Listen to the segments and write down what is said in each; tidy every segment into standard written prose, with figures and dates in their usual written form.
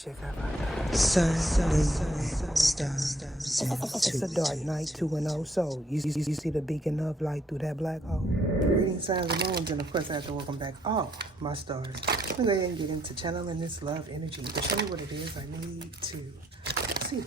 Sun, moon, stars. It's a dark night, 2-0. So, you see the beacon of light through that black hole? Greetings, signs and moons, and of course, I have to welcome back all my stars. I'm going to go ahead and get into channeling this love energy to show me what it is I need to see.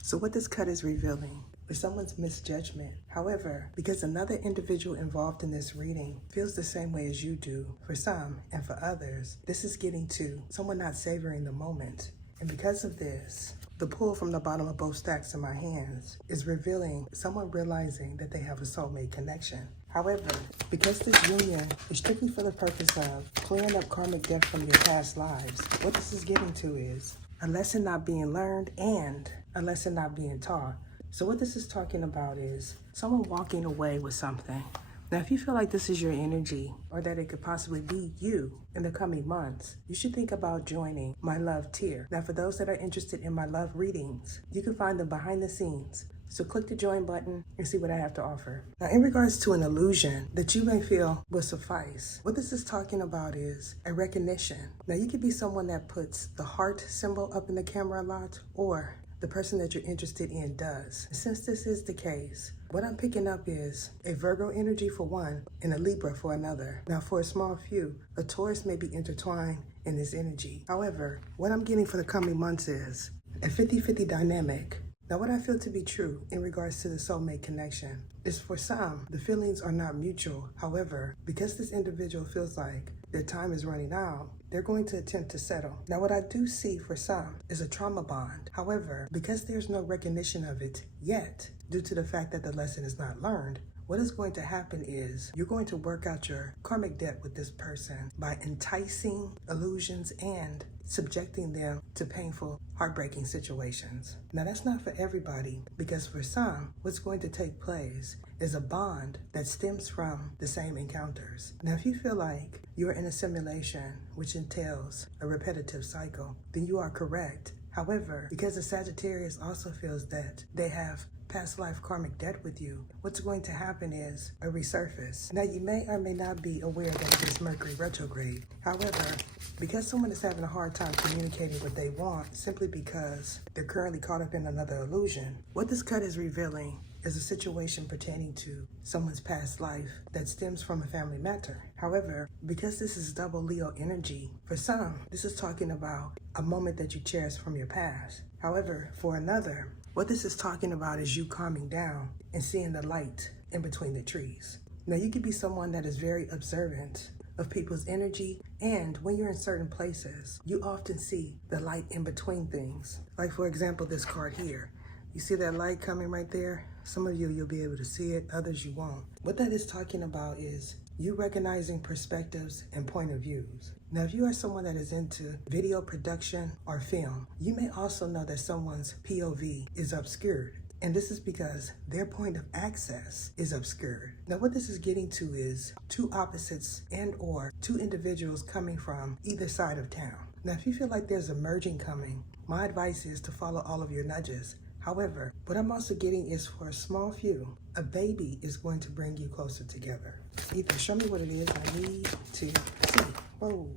So, what this cut is revealing is someone's misjudgment. However, because another individual involved in this reading feels the same way as you do, for some and for others, this is getting to someone not savoring the moment. And because of this, the pull from the bottom of both stacks in my hands is revealing someone realizing that they have a soulmate connection. However, because this union is strictly for the purpose of clearing up karmic debt from your past lives, what this is getting to is a lesson not being learned and a lesson not being taught. So what this is talking about is someone walking away with something. Now, if you feel like this is your energy or that it could possibly be you in the coming months, you should think about joining my love tier. Now, for those that are interested in my love readings, you can find them behind the scenes. So click the join button and see what I have to offer. Now, in regards to an illusion that you may feel will suffice, what this is talking about is a recognition. Now, you could be someone that puts the heart symbol up in the camera a lot, or the person that you're interested in does. Since this is the case, what I'm picking up is a Virgo energy for one and a Libra for another. Now, for a small few, a Taurus may be intertwined in this energy. However, what I'm getting for the coming months is a 50-50 dynamic. Now, what I feel to be true in regards to the soulmate connection is for some, the feelings are not mutual. However, because this individual feels like their time is running out, they're going to attempt to settle. Now, what I do see for some is a trauma bond. However, because there's no recognition of it yet, due to the fact that the lesson is not learned, what is going to happen is you're going to work out your karmic debt with this person by enticing illusions and subjecting them to painful, heartbreaking situations. Now, that's not for everybody, because for some, what's going to take place is a bond that stems from the same encounters. Now, if you feel like you're in a simulation, which entails a repetitive cycle, then you are correct. However, because the Sagittarius also feels that they have past life karmic debt with you, what's going to happen is a resurface. Now, you may or may not be aware that it is Mercury retrograde. However, because someone is having a hard time communicating what they want simply because they're currently caught up in another illusion, what this cut is revealing is a situation pertaining to someone's past life that stems from a family matter. However, because this is double Leo energy, for some, this is talking about a moment that you cherish from your past. However, for another, what this is talking about is you calming down and seeing the light in between the trees. Now, you could be someone that is very observant of people's energy, and when you're in certain places, you often see the light in between things. Like, for example, this card here. You see that light coming right there? Some of you'll be able to see it, others you won't. What that is talking about is you recognizing perspectives and point of views. Now, if you are someone that is into video production or film, you may also know that someone's POV is obscured. And this is because their point of access is obscured. Now, what this is getting to is two opposites and or two individuals coming from either side of town. Now, if you feel like there's a merging coming, my advice is to follow all of your nudges. However, what I'm also getting is for a small few, a baby is going to bring you closer together. Ethan, show me what it is I need to see. Whoa.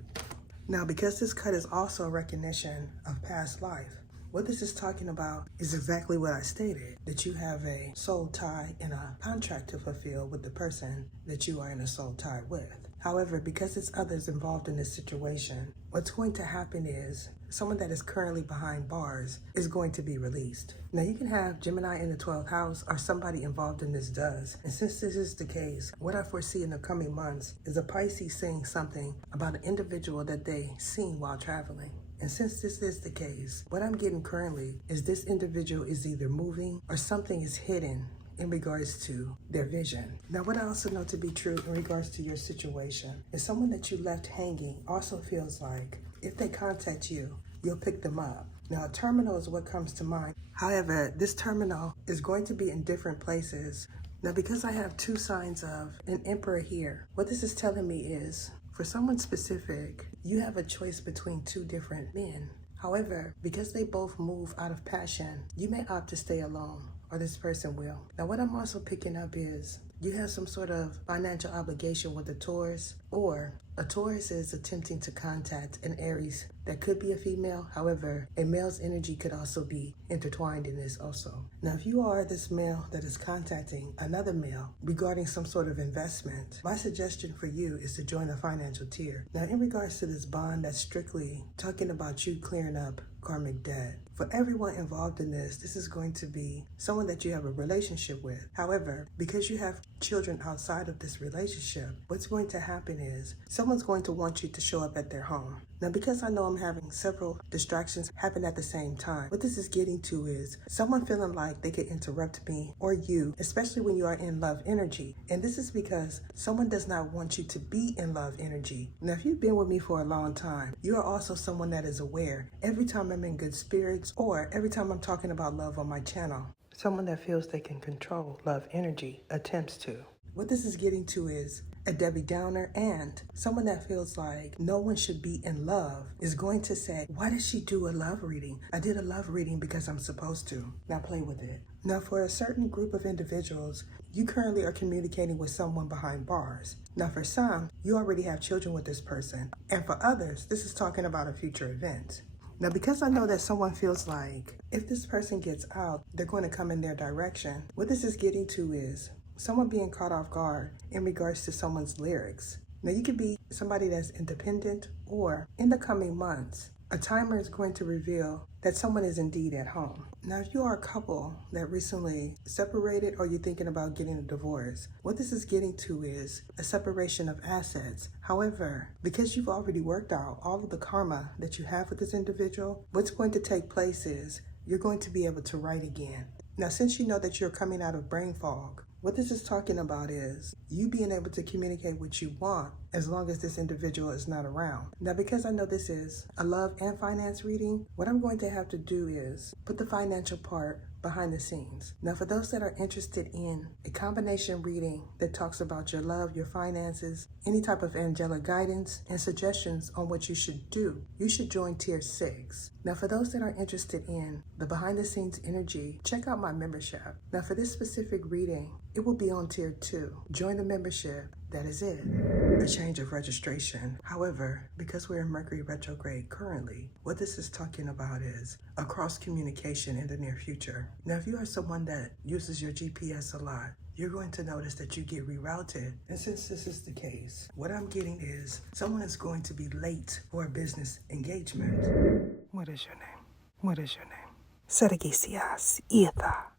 Now, because this cut is also a recognition of past life, what this is talking about is exactly what I stated, that you have a soul tie and a contract to fulfill with the person that you are in a soul tie with. However, because it's others involved in this situation, what's going to happen is someone that is currently behind bars is going to be released. Now, you can have Gemini in the 12th house or somebody involved in this does. And since this is the case, what I foresee in the coming months is a Pisces saying something about an individual that they seen while traveling. And since this is the case, what I'm getting currently is this individual is either moving or something is hidden in regards to their vision. Now, what I also know to be true in regards to your situation is someone that you left hanging also feels like if they contact you, you'll pick them up. Now, a terminal is what comes to mind. However, this terminal is going to be in different places. Now, because I have two signs of an emperor here, what this is telling me is for someone specific, you have a choice between two different men. However, because they both move out of passion, you may opt to stay alone, or this person will. Now, what I'm also picking up is you have some sort of financial obligation with a Taurus, or a Taurus is attempting to contact an Aries that could be a female. However, a male's energy could also be intertwined in this also. Now, if you are this male that is contacting another male regarding some sort of investment, my suggestion for you is to join a financial tier. Now, in regards to this bond, that's strictly talking about you clearing up karmic debt. For everyone involved in this is going to be someone that you have a relationship with. However, because you have children outside of this relationship, what's going to happen is someone's going to want you to show up at their home. Now, because I know I'm having several distractions happen at the same time, what this is getting to is someone feeling like they could interrupt me or you, especially when you are in love energy. And this is because someone does not want you to be in love energy. Now, if you've been with me for a long time, you are also someone that is aware every time I'm in good spirits or every time I'm talking about love on my channel. Someone that feels they can control love energy attempts to. What this is getting to is a Debbie Downer, and someone that feels like no one should be in love is going to say, why did she do a love reading? I did a love reading because I'm supposed to. Now play with it. Now, for a certain group of individuals, you currently are communicating with someone behind bars. Now, for some, you already have children with this person. And for others, this is talking about a future event. Now, because I know that someone feels like if this person gets out, they're going to come in their direction, what this is getting to is someone being caught off guard in regards to someone's lyrics. Now, you could be somebody that's independent, or in the coming months, a timer is going to reveal that someone is indeed at home. Now, if you are a couple that recently separated or you're thinking about getting a divorce, what this is getting to is a separation of assets. However, because you've already worked out all of the karma that you have with this individual, what's going to take place is you're going to be able to write again. Now, since you know that you're coming out of brain fog, what this is talking about is you being able to communicate what you want as long as this individual is not around. Now, because I know this is a love and finance reading, what I'm going to have to do is put the financial part behind the scenes. Now, for those that are interested in a combination reading that talks about your love, your finances, any type of angelic guidance and suggestions on what you should do, you should join Tier 6. Now, for those that are interested in the behind the scenes energy, check out my membership. Now, for this specific reading, it will be on Tier 2. Join the membership. That is it. A change of registration. However, because we're in Mercury retrograde currently, what this is talking about is a cross communication in the near future. Now, if you are someone that uses your GPS a lot, you're going to notice that you get rerouted. And since this is the case, what I'm getting is someone is going to be late for a business engagement. What is your name? What is your name? Sergisias Etha.